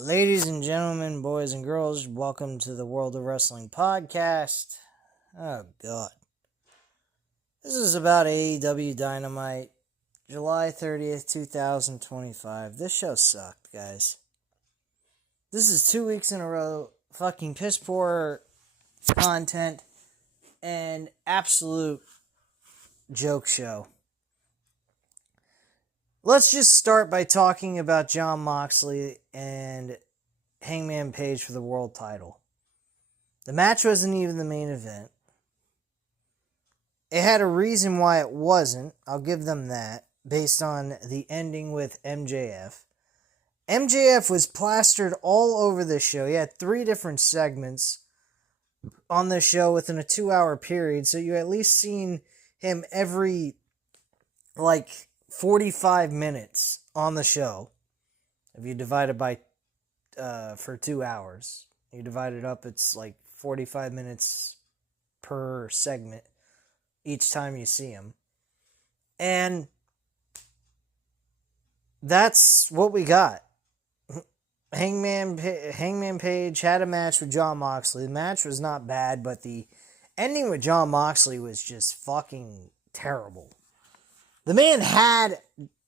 Ladies and gentlemen, boys and girls, welcome to the World of Wrestling podcast. Oh, God. This is about AEW Dynamite, July 30th, 2025. This show sucked, guys. This is 2 weeks in a row, fucking piss poor content, and absolute joke show. Let's just start by talking about Jon Moxley and Hangman Page for the world title. The match wasn't even the main event. It had a reason why it wasn't. I'll give them that, based on the ending with MJF. MJF was plastered all over this show. He had 3 different segments on this show within a 2-hour period, so you at least seen him every, 45 minutes on the show. If you divide it by, for 2 hours, you divide it up, it's 45 minutes per segment each time you see him. And that's what we got. Hangman Page had a match with Jon Moxley. The match was not bad, but the ending with Jon Moxley was just fucking terrible. The man had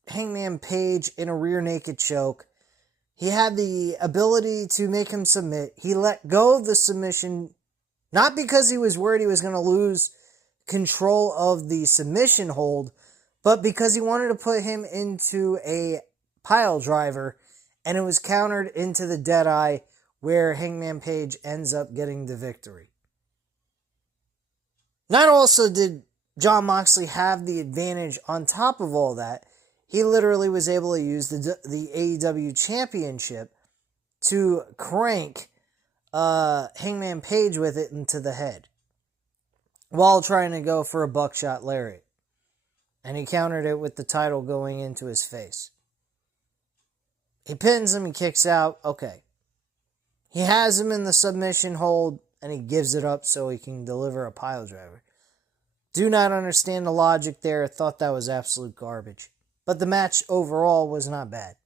Hangman Page in a rear naked choke. He had the ability to make him submit. He let go of the submission, not because he was worried he was going to lose control of the submission hold, but because he wanted to put him into a pile driver, and it was countered into the Deadeye, where Hangman Page ends up getting the victory. Not also did Jon Moxley have the advantage on top of all that, he literally was able to use the AEW Championship to crank Hangman Page with it into the head while trying to go for a buckshot lariat. And he countered it with the title going into his face. He pins him, he kicks out, okay. He has him in the submission hold, and he gives it up so he can deliver a pile driver. Do not understand the logic there. I thought that was absolute garbage. But the match overall was not bad.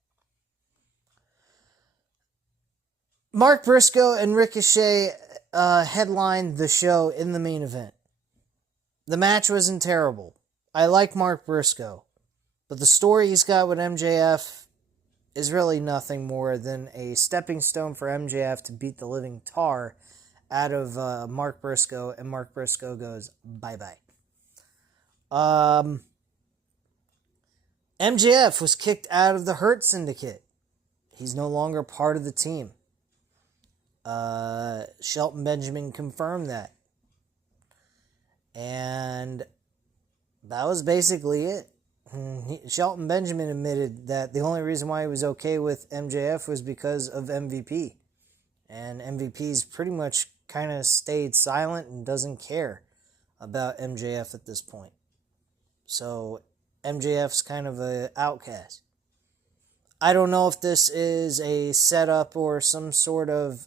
Mark Briscoe and Ricochet headlined the show in the main event. The match wasn't terrible. I like Mark Briscoe. But the story he's got with MJF is really nothing more than a stepping stone for MJF to beat the living tar out of Mark Briscoe. And Mark Briscoe goes, bye-bye. MJF was kicked out of the Hurt Syndicate. He's no longer part of the team. Shelton Benjamin confirmed that. And that was basically it. Shelton Benjamin admitted that the only reason why he was okay with MJF was because of MVP. And MVP's pretty much kind of stayed silent and doesn't care about MJF at this point. So MJF's kind of an outcast. I don't know if this is a setup or some sort of,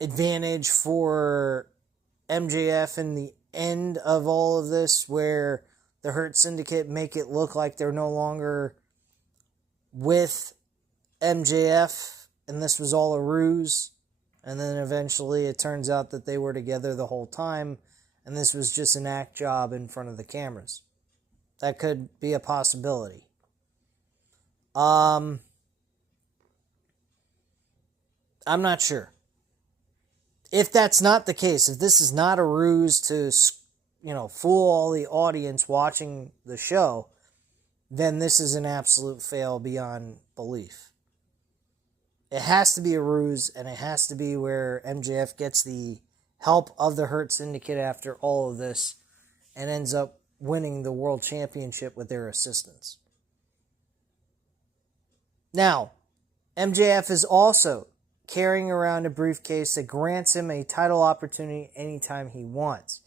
advantage for MJF in the end of all of this, where the Hurt Syndicate make it look like they're no longer with MJF and this was all a ruse. And then eventually it turns out that they were together the whole time, and this was just an act job in front of the cameras. That could be a possibility. I'm not sure. If that's not the case, if this is not a ruse to, fool all the audience watching the show, then this is an absolute fail beyond belief. It has to be a ruse, and it has to be where MJF gets the help of the Hurt Syndicate after all of this and ends up winning the World Championship with their assistance. Now, MJF is also carrying around a briefcase that grants him a title opportunity anytime he wants.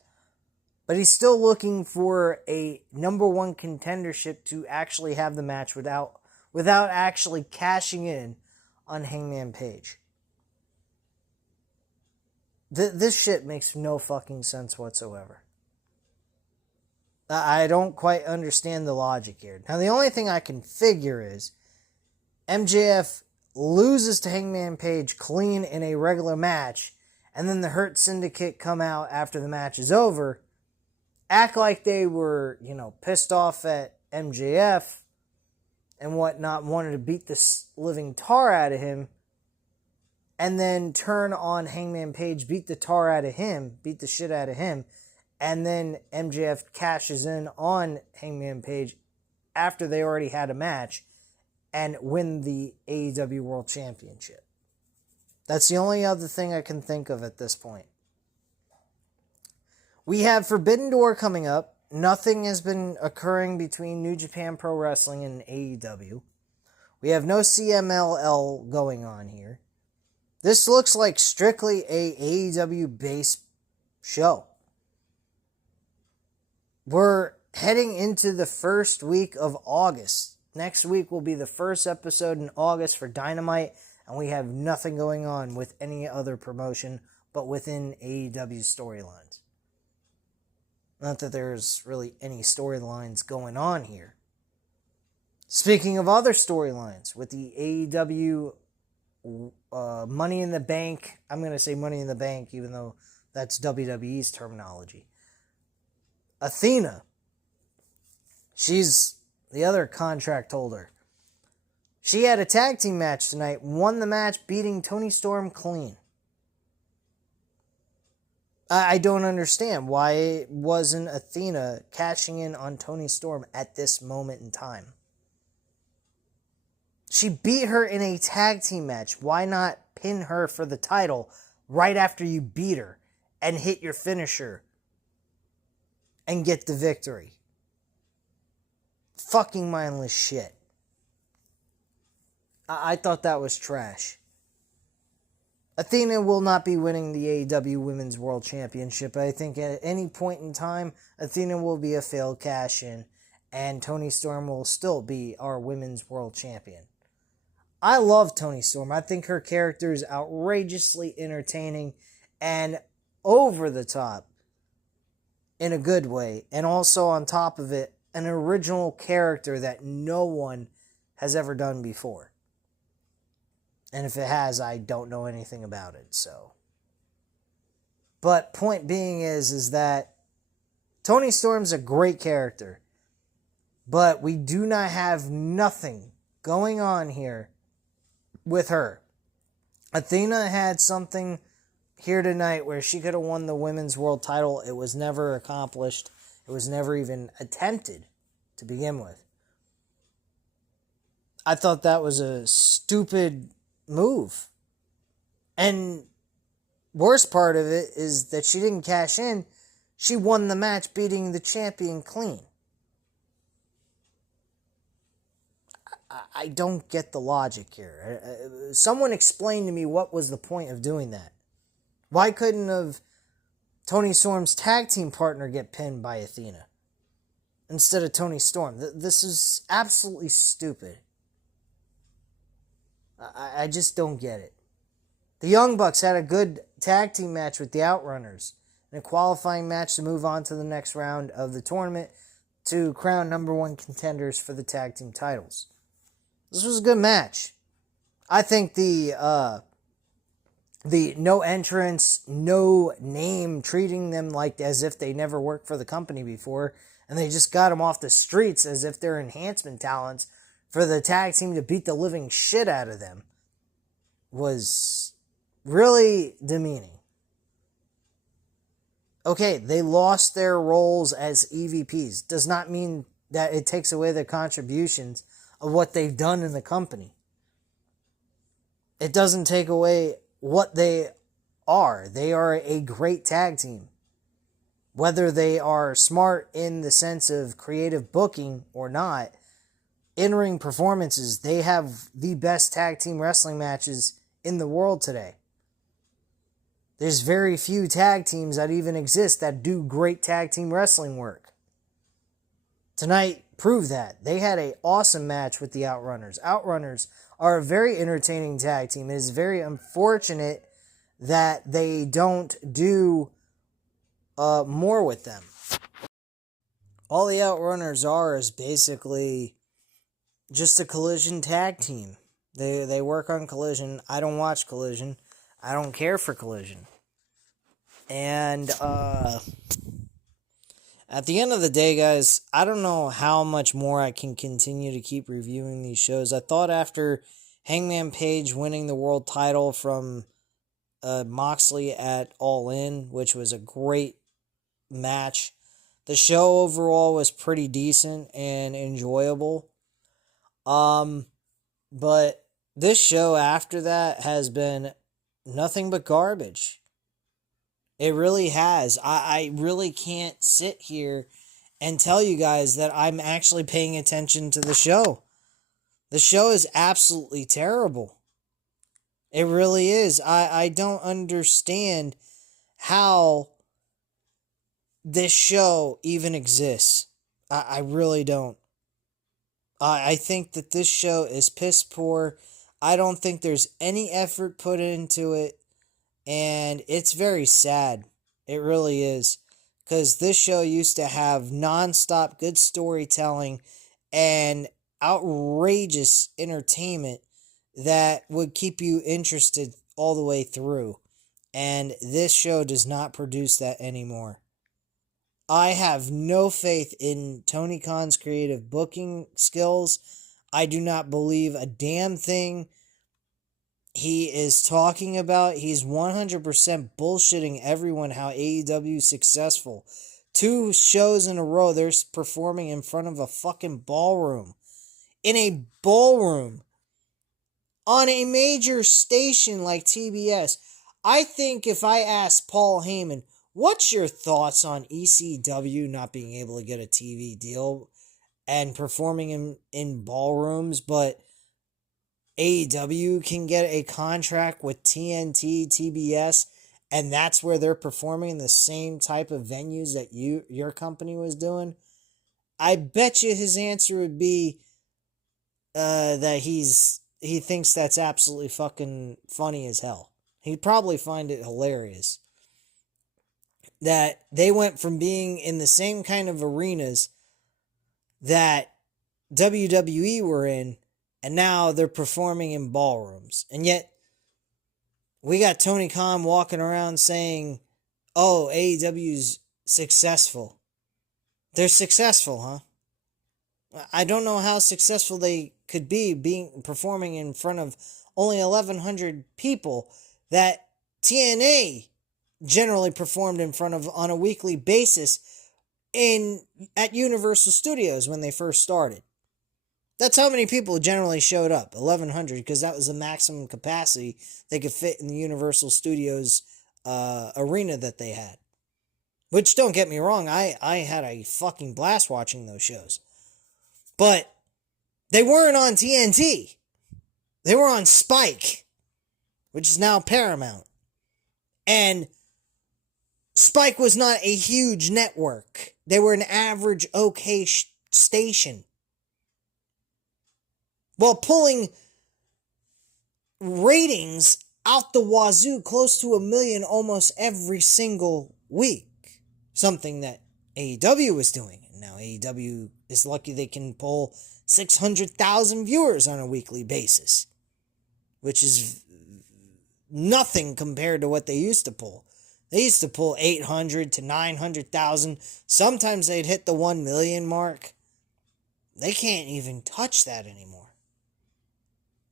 But he's still looking for a number 1 contendership to actually have the match without actually cashing in on Hangman Page. This shit makes no fucking sense whatsoever. I don't quite understand the logic here. Now, the only thing I can figure is MJF loses to Hangman Page clean in a regular match, and then the Hurt Syndicate come out after the match is over, act like they were, pissed off at MJF and whatnot, wanted to beat the living tar out of him, and then turn on Hangman Page, beat the tar out of him, beat the shit out of him, and then MJF cashes in on Hangman Page after they already had a match and win the AEW World Championship. That's the only other thing I can think of at this point. We have Forbidden Door coming up. Nothing has been occurring between New Japan Pro Wrestling and AEW. We have no CMLL going on here. This looks like strictly a AEW-based show. We're heading into the first week of August. Next week will be the first episode in August for Dynamite, and we have nothing going on with any other promotion but within AEW storylines. Not that there's really any storylines going on here. Speaking of other storylines, with the AEW Money in the Bank, I'm going to say Money in the Bank, even though that's WWE's terminology. Athena, she's the other contract holder. She had a tag team match tonight, won the match, beating Toni Storm clean. I don't understand why wasn't Athena cashing in on Toni Storm at this moment in time. She beat her in a tag team match. Why not pin her for the title right after you beat her and hit your finisher and get the victory? Fucking mindless shit. I thought that was trash. Athena will not be winning the AEW Women's World Championship. I think at any point in time, Athena will be a failed cash-in, and Toni Storm will still be our Women's World Champion. I love Toni Storm. I think her character is outrageously entertaining and over the top in a good way. And also on top of it, an original character that no one has ever done before. And if it has, I don't know anything about it, so. But point being is that Toni Storm's a great character. But we do not have nothing going on here with her. Athena had something here tonight where she could have won the women's world title. It was never accomplished. It was never even attempted to begin with. I thought that was a stupid move. And worst part of it is that she didn't cash in. She won the match beating the champion clean. I don't get the logic here. Someone explain to me what was the point of doing that. Why couldn't have Toni Storm's tag team partner get pinned by Athena instead of Toni Storm? This is absolutely stupid. I just don't get it. The Young Bucks had a good tag team match with the Outrunners in a qualifying match to move on to the next round of the tournament to crown number one contenders for the tag team titles. This was a good match. I think the no entrance, no name, treating them like as if they never worked for the company before, and they just got them off the streets as if they're enhancement talents for the tag team to beat the living shit out of them, was really demeaning. Okay, they lost their roles as EVPs. Does not mean that it takes away their contributions of what they've done in the company. It doesn't take away what they are. They are a great tag team. Whether they are smart in the sense of creative booking or not, in-ring performances, they have the best tag team wrestling matches in the world today. There's very few tag teams that even exist that do great tag team wrestling work. Tonight proved that. They had an awesome match with the Outrunners. Outrunners are a very entertaining tag team. It is very unfortunate that they don't do more with them. All the Outrunners are is basically just a Collision tag team. They work on Collision. I don't watch Collision. I don't care for Collision. And at the end of the day, guys, I don't know how much more I can continue to keep reviewing these shows. I thought after Hangman Page winning the world title from Moxley at All In, which was a great match, the show overall was pretty decent and enjoyable. But this show after that has been nothing but garbage. It really has. I really can't sit here and tell you guys that I'm actually paying attention to the show. The show is absolutely terrible. It really is. I don't understand how this show even exists. I really don't. I think that this show is piss poor. I don't think there's any effort put into it. And it's very sad. It really is. Because this show used to have nonstop good storytelling and outrageous entertainment that would keep you interested all the way through. And this show does not produce that anymore. I have no faith in Tony Khan's creative booking skills. I do not believe a damn thing he is talking about. He's 100% bullshitting everyone how AEW is successful. 2 shows in a row, they're performing in front of a fucking ballroom. In a ballroom. On a major station like TBS. I think if I asked Paul Heyman, what's your thoughts on ECW not being able to get a TV deal and performing in ballrooms, but AEW can get a contract with TNT, TBS, and that's where they're performing in the same type of venues that your company was doing? I bet you his answer would be that he thinks that's absolutely fucking funny as hell. He'd probably find it hilarious that they went from being in the same kind of arenas that WWE were in, and now they're performing in ballrooms. And yet, we got Tony Khan walking around saying, oh, AEW's successful. They're successful, huh? I don't know how successful they could be performing in front of only 1,100 people that TNA generally performed in front of on a weekly basis at Universal Studios when they first started. That's how many people generally showed up, 1,100, because that was the maximum capacity they could fit in the Universal Studios arena that they had. Which, don't get me wrong, I had a fucking blast watching those shows. But they weren't on TNT. They were on Spike, which is now Paramount. And Spike was not a huge network. They were an average okay station. While pulling ratings out the wazoo, close to 1 million almost every single week. Something that AEW was doing. And now AEW is lucky they can pull 600,000 viewers on a weekly basis. Which is nothing compared to what they used to pull. They used to pull 800 to 900,000. Sometimes they'd hit the 1 million mark. They can't even touch that anymore.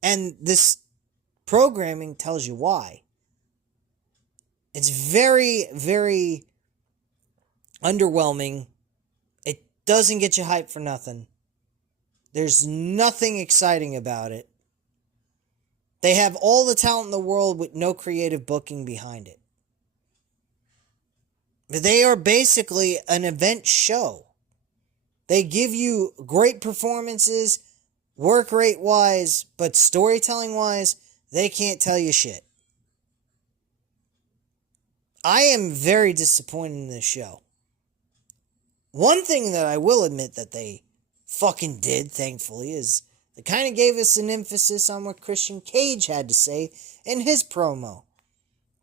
And this programming tells you why. It's very, very underwhelming. It doesn't get you hyped for nothing. There's nothing exciting about it. They have all the talent in the world with no creative booking behind it. They are basically an event show. They give you great performances, work rate wise, but storytelling wise, they can't tell you shit. I am very disappointed in this show. One thing that I will admit that they fucking did, thankfully, is they kind of gave us an emphasis on what Christian Cage had to say in his promo.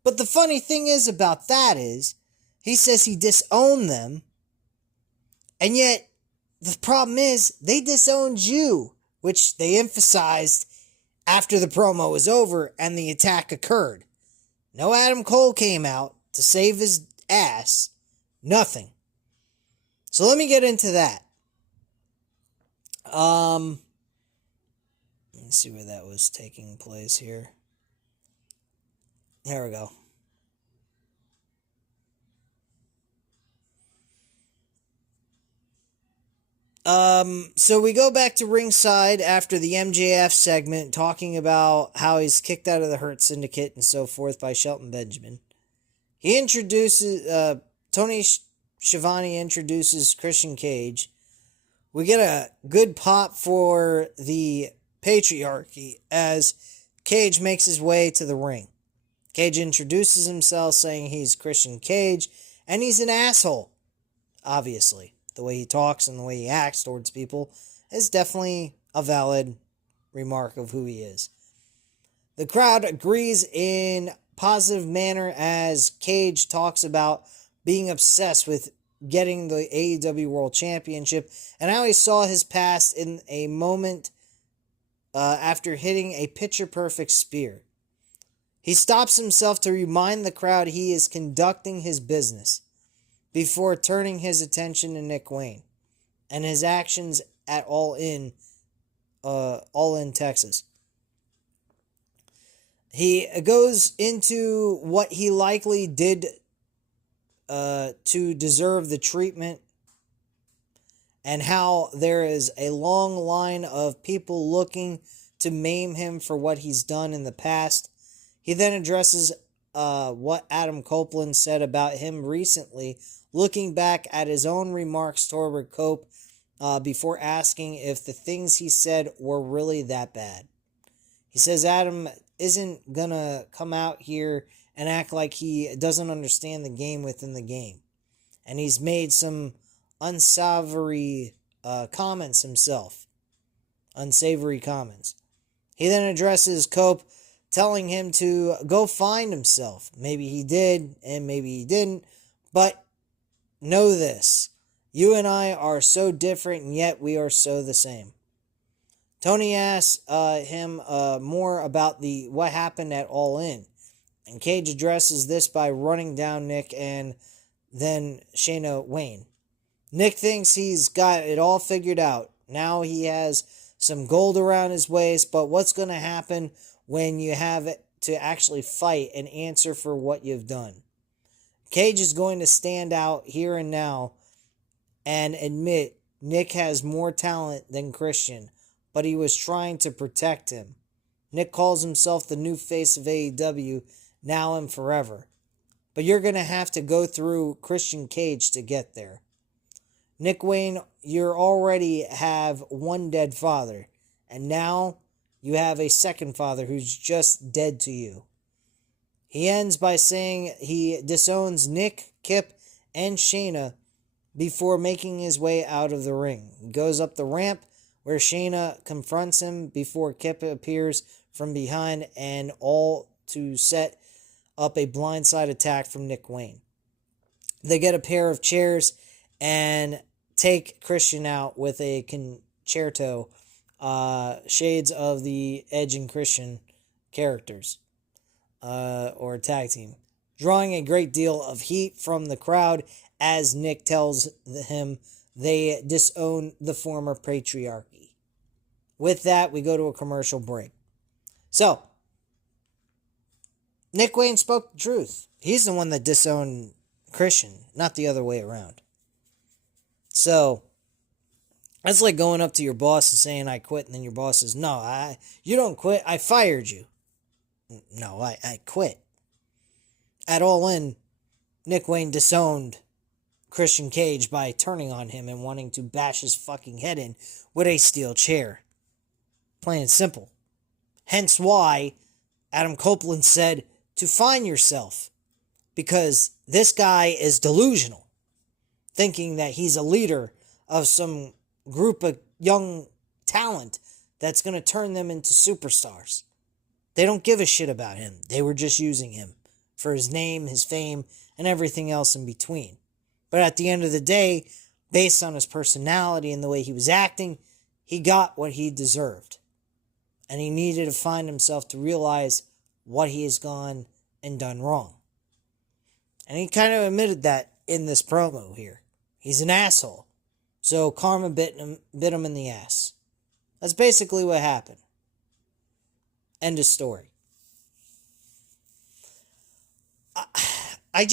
But the funny thing is about that is, he says he disowned them, And yet, the problem is, they disowned you, which they emphasized after the promo was over and the attack occurred. No Adam Cole came out to save his ass. Nothing. So let me get into that. Let's see where that was taking place here. There we go. So we go back to ringside after the MJF segment, talking about how he's kicked out of the Hurt Syndicate and so forth by Shelton Benjamin. He introduces, Tony Schiavone introduces Christian Cage. We get a good pop for the patriarchy as Cage makes his way to the ring. Cage introduces himself saying he's Christian Cage, and he's an asshole, obviously. The way he talks and the way he acts towards people is definitely a valid remark of who he is. The crowd agrees in positive manner as Cage talks about being obsessed with getting the AEW World Championship and how he saw his past in a moment after hitting a picture-perfect spear. He stops himself to remind the crowd he is conducting his business before turning his attention to Nick Wayne and his actions at All In Texas. He goes into what he likely did to deserve the treatment and how there is a long line of people looking to maim him for what he's done in the past. He then addresses what Adam Copeland said about him recently, looking back at his own remarks toward Cope before asking if the things he said were really that bad. He says Adam isn't gonna come out here and act like he doesn't understand the game within the game. And he's made some unsavory comments himself. Unsavory comments. He then addresses Cope, telling him to go find himself. Maybe he did, and maybe he didn't. But know this. You and I are so different, and yet we are so the same. Tony asks him more about what happened at All In. And Cage addresses this by running down Nick and then Shayna Wayne. Nick thinks he's got it all figured out. Now he has some gold around his waist, but what's going to happen when you have to actually fight and answer for what you've done? Cage is going to stand out here and now and admit Nick has more talent than Christian, but he was trying to protect him. Nick calls himself the new face of AEW now and forever. But you're going to have to go through Christian Cage to get there. Nick Wayne, you already have one dead father, and now you have a second father who's just dead to you. He ends by saying he disowns Nick, Kip, and Shayna before making his way out of the ring. He goes up the ramp where Shayna confronts him before Kip appears from behind, and all to set up a blindside attack from Nick Wayne. They get a pair of chairs and take Christian out with a concerto, shades of the Edge and Christian characters, or tag team, drawing a great deal of heat from the crowd as Nick tells him they disown the former patriarchy. With that, we go to a commercial break. So, Nick Wayne spoke the truth. He's the one that disowned Christian, not the other way around. So, that's like going up to your boss and saying, I quit, and then your boss says, no, you don't quit, I fired you. No, I quit. At All In, Nick Wayne disowned Christian Cage by turning on him and wanting to bash his fucking head in with a steel chair. Plain and simple. Hence why Adam Copeland said to find yourself, because this guy is delusional, thinking that he's a leader of some group of young talent that's going to turn them into superstars. They don't give a shit about him. They were just using him for his name, his fame, and everything else in between. But at the end of the day, based on his personality and the way he was acting, he got what he deserved. And he needed to find himself to realize what he has gone and done wrong. And he kind of admitted that in this promo here. He's an asshole. So karma bit him in the ass. That's basically what happened. End of story. I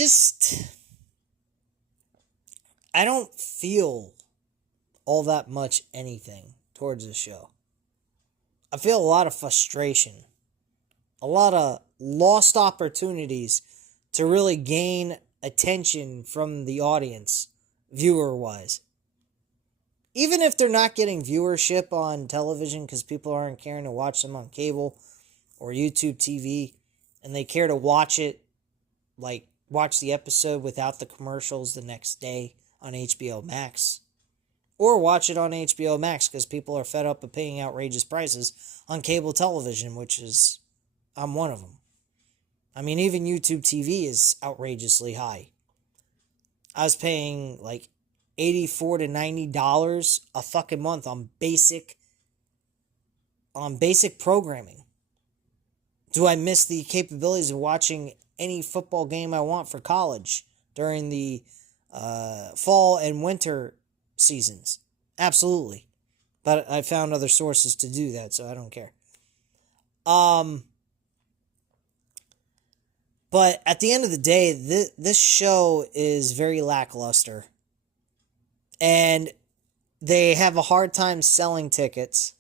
don't feel all that much anything towards the show. I feel a lot of frustration. A lot of lost opportunities to really gain attention from the audience, viewer-wise. Even if they're not getting viewership on television because people aren't caring to watch them on cable or YouTube TV, and they care to watch it, like watch the episode without the commercials the next day on HBO Max. Or watch it on HBO Max because people are fed up of paying outrageous prices on cable television, which is, I'm one of them. I mean, even YouTube TV is outrageously high. I was paying like $84 to $90 a fucking month on basic programming. Do I miss the capabilities of watching any football game I want for college during the fall and winter seasons? Absolutely. But I found other sources to do that, so I don't care. But at the end of the day, this show is very lackluster. And they have a hard time selling tickets.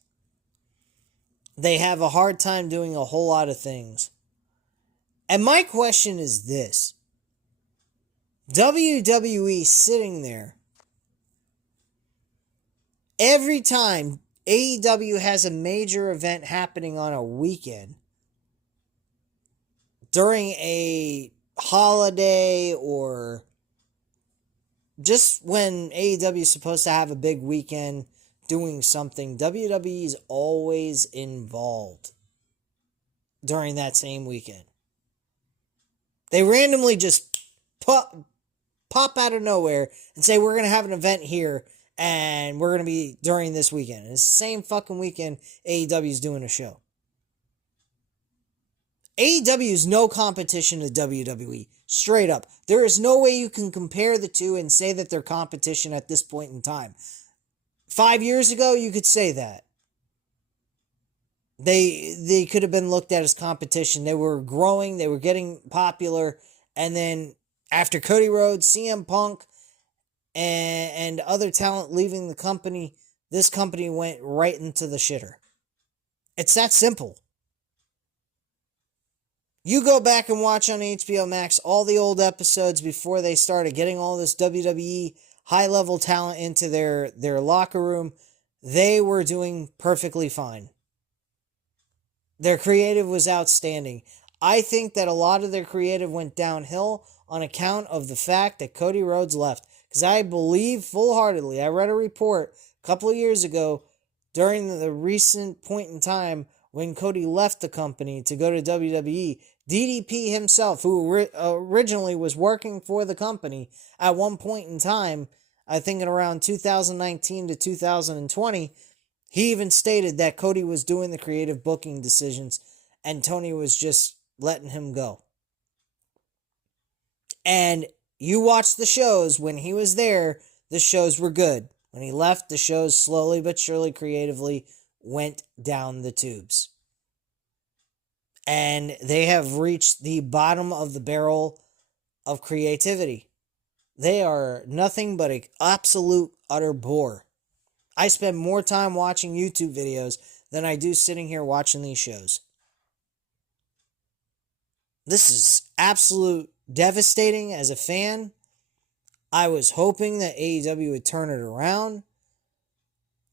They have a hard time doing a whole lot of things. And my question is this. WWE sitting there. Every time AEW has a major event happening on a weekend, during a holiday or just when AEW is supposed to have a big weekend doing something, WWE is always involved during that same weekend. They randomly just pop out of nowhere and say, we're going to have an event here and we're going to be during this weekend. And it's the same fucking weekend AEW is doing a show. AEW is no competition to WWE. Straight up. There is no way you can compare the two and say that they're competition at this point in time. 5 years ago, you could say that. They could have been looked at as competition. They were growing. They were getting popular. And then after Cody Rhodes, CM Punk, and other talent leaving the company, this company went right into the shitter. It's that simple. You go back and watch on HBO Max all the old episodes before they started getting all this WWE high-level talent into their locker room. They were doing perfectly fine. Their creative was outstanding. I think that a lot of their creative went downhill on account of the fact that Cody Rhodes left. Because I believe full-heartedly, I read a report a couple of years ago during the recent point in time when Cody left the company to go to WWE, DDP himself, who originally was working for the company at one point in time, I think in around 2019 to 2020, he even stated that Cody was doing the creative booking decisions and Tony was just letting him go. And you watch the shows when he was there, the shows were good. When he left, the shows slowly but surely creatively went down the tubes. And they have reached the bottom of the barrel of creativity. They are nothing but an absolute utter bore. I spend more time watching YouTube videos than I do sitting here watching these shows. This is absolute devastating as a fan. I was hoping that AEW would turn it around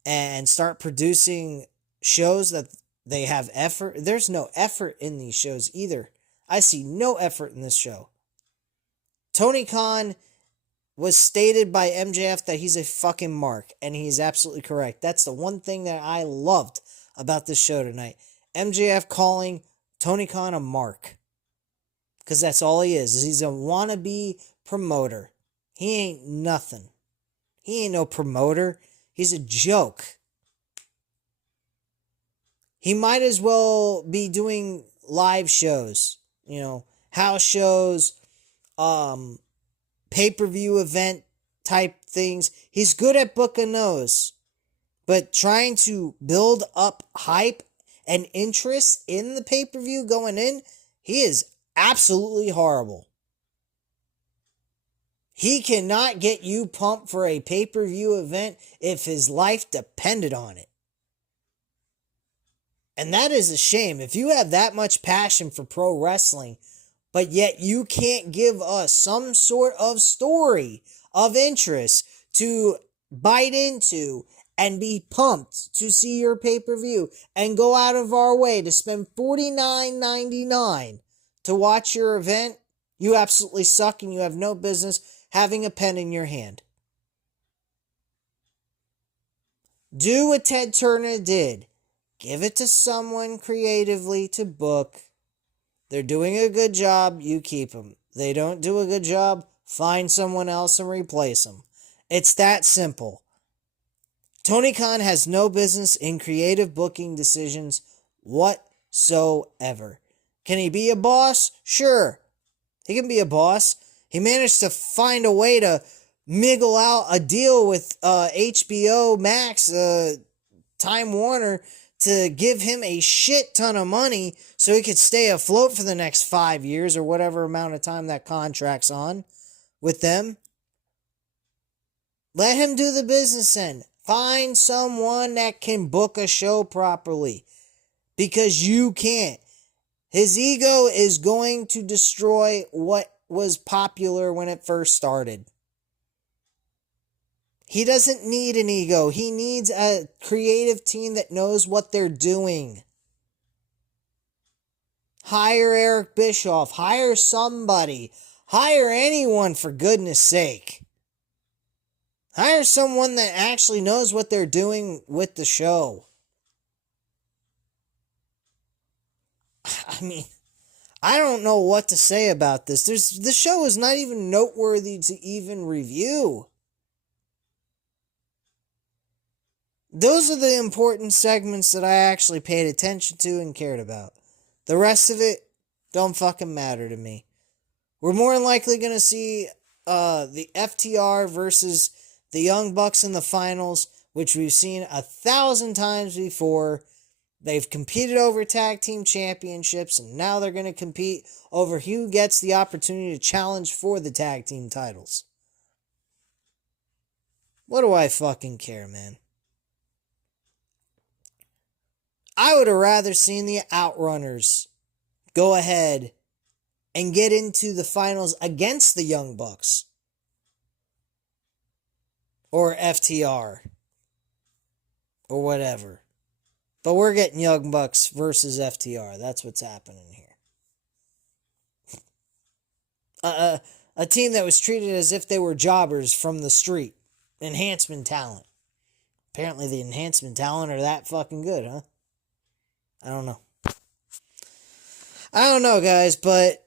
and start producing shows that they have effort. There's no effort in these shows either. I see no effort in this show. Tony Khan was stated by MJF that he's a fucking mark, and he's absolutely correct. That's the one thing that I loved about this show tonight. MJF calling Tony Khan a mark. Because that's all he is. He's a wannabe promoter. He ain't nothing. He ain't no promoter. He's a joke. He might as well be doing live shows, house shows, pay-per-view event type things. He's good at booking those. But trying to build up hype and interest in the pay-per-view going in, he is absolutely horrible. He cannot get you pumped for a pay-per-view event if his life depended on it. And that is a shame. If you have that much passion for pro wrestling, but yet you can't give us some sort of story of interest to bite into and be pumped to see your pay-per-view and go out of our way to spend $49.99 to watch your event, you absolutely suck and you have no business having a pen in your hand. Do what Ted Turner did. Give it to someone creatively to book. They're doing a good job, you keep them. They don't do a good job, find someone else and replace them. It's that simple. Tony Khan has no business in creative booking decisions whatsoever. Can he be a boss? Sure. He can be a boss. He managed to find a way to miggle out a deal with HBO Max, Time Warner, to give him a shit ton of money so he could stay afloat for the next 5 years or whatever amount of time that contract's on with them. Let him do the business end. Find someone that can book a show properly because you can't. His ego is going to destroy what was popular when it first started. He doesn't need an ego. He needs a creative team that knows what they're doing. Hire Eric Bischoff. Hire somebody. Hire anyone, for goodness sake. Hire someone that actually knows what they're doing with the show. I mean, I don't know what to say about this. The show is not even noteworthy to even review. Those are the important segments that I actually paid attention to and cared about. The rest of it don't fucking matter to me. We're more than likely going to see the FTR versus the Young Bucks in the finals, which we've seen 1,000 times before. They've competed over tag team championships, and now they're going to compete over who gets the opportunity to challenge for the tag team titles. What do I fucking care, man? I would have rather seen the Outrunners go ahead and get into the finals against the Young Bucks. Or FTR. Or whatever. But we're getting Young Bucks versus FTR. That's what's happening here. A team that was treated as if they were jobbers from the street. Enhancement talent. Apparently the enhancement talent are that fucking good, huh? I don't know, guys, but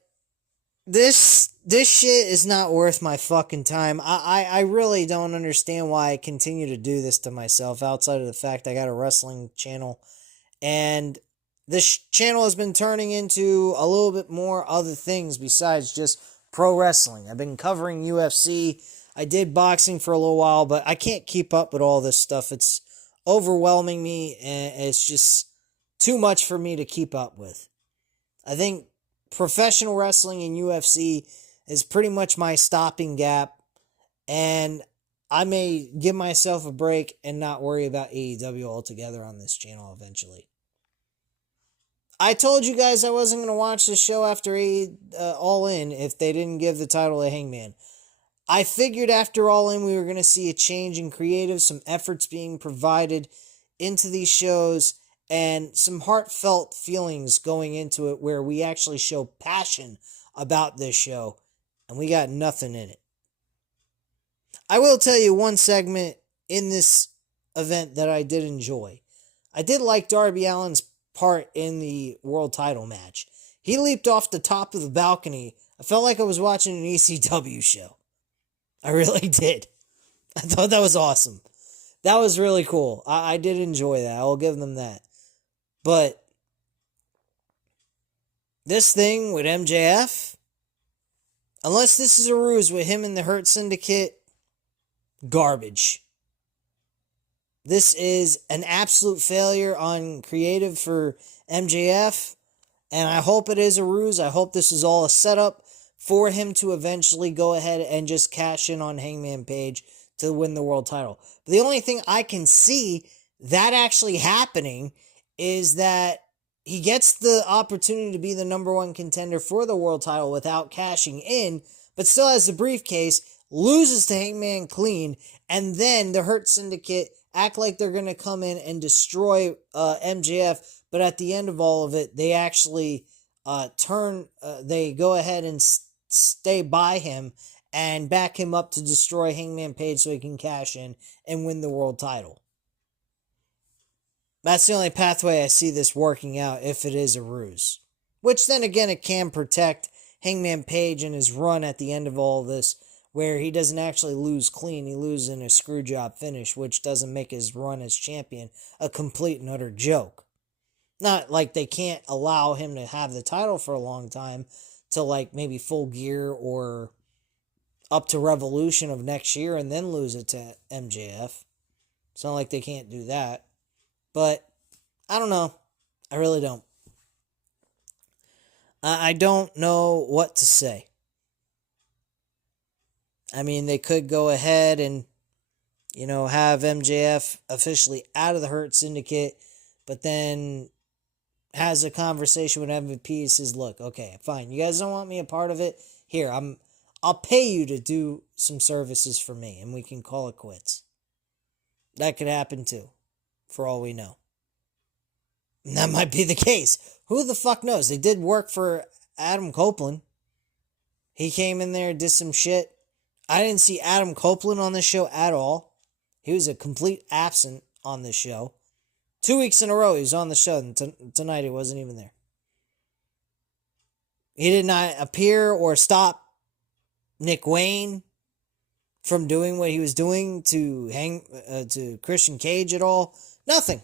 this shit is not worth my fucking time. I really don't understand why I continue to do this to myself outside of the fact I got a wrestling channel. And this channel has been turning into a little bit more other things besides just pro wrestling. I've been covering UFC. I did boxing for a little while, but I can't keep up with all this stuff. It's overwhelming me, and it's just too much for me to keep up with. I think professional wrestling and UFC is pretty much my stopping gap, and I may give myself a break and not worry about AEW altogether on this channel eventually. I told you guys I wasn't going to watch the show after All In if they didn't give the title to Hangman. I figured after All In we were going to see a change in creative, some efforts being provided into these shows, and some heartfelt feelings going into it where we actually show passion about this show, and we got nothing in it. I will tell you one segment in this event that I did enjoy. I did like Darby Allin's part in the world title match. He leaped off the top of the balcony. I felt like I was watching an ECW show. I really did. I thought that was awesome. That was really cool. I did enjoy that. I will give them that. But this thing with MJF, unless this is a ruse with him and the Hurt Syndicate, garbage. This is an absolute failure on creative for MJF, and I hope it is a ruse. I hope this is all a setup for him to eventually go ahead and just cash in on Hangman Page to win the world title. But the only thing I can see that actually happening is that he gets the opportunity to be the number one contender for the world title without cashing in, but still has the briefcase, loses to Hangman clean, and then the Hurt Syndicate act like they're going to come in and destroy MJF, but at the end of all of it, they actually they go ahead and stay by him and back him up to destroy Hangman Page so he can cash in and win the world title. That's the only pathway I see this working out if it is a ruse. Which then again, it can protect Hangman Page and his run at the end of all this, where he doesn't actually lose clean. He loses in a screwjob finish, which doesn't make his run as champion a complete and utter joke. Not like they can't allow him to have the title for a long time till like maybe Full Gear or up to Revolution of next year and then lose it to MJF. It's not like they can't do that. But I don't know. I really don't. I don't know what to say. I mean, they could go ahead and, have MJF officially out of the Hurt Syndicate, but then has a conversation with MVP and says, look, okay, fine. You guys don't want me a part of it? Here, I'll pay you to do some services for me, and we can call it quits. That could happen too, for all we know. And that might be the case. Who the fuck knows? They did work for Adam Copeland. He came in there, did some shit. I didn't see Adam Copeland on this show at all. He was a complete absent on this show. 2 weeks in a row he was on the show, and tonight he wasn't even there. He did not appear or stop Nick Wayne from doing what he was doing to Christian Cage at all. Nothing.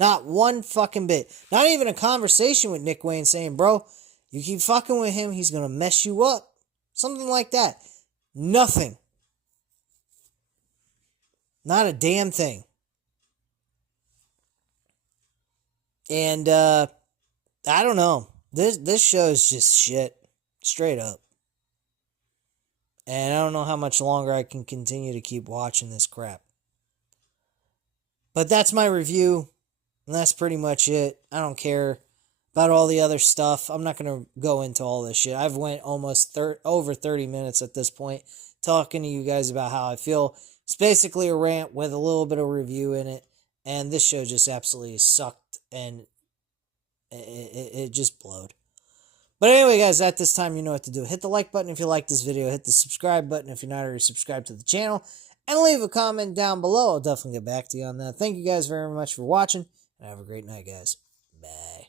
Not one fucking bit. Not even a conversation with Nick Wayne saying, bro, you keep fucking with him, he's going to mess you up. Something like that. Nothing. Not a damn thing. And, I don't know. This show is just shit. Straight up. And I don't know how much longer I can continue to keep watching this crap. But that's my review. And that's pretty much it. I don't care about all the other stuff. I'm not going to go into all this shit. I've went almost over 30 minutes at this point talking to you guys about how I feel. It's basically a rant with a little bit of review in it. And this show just absolutely sucked. And it just blowed. But anyway, guys, at this time, you know what to do. Hit the like button if you like this video. Hit the subscribe button if you're not already subscribed to the channel. And leave a comment down below. I'll definitely get back to you on that. Thank you guys very much for watching. And have a great night, guys. Bye.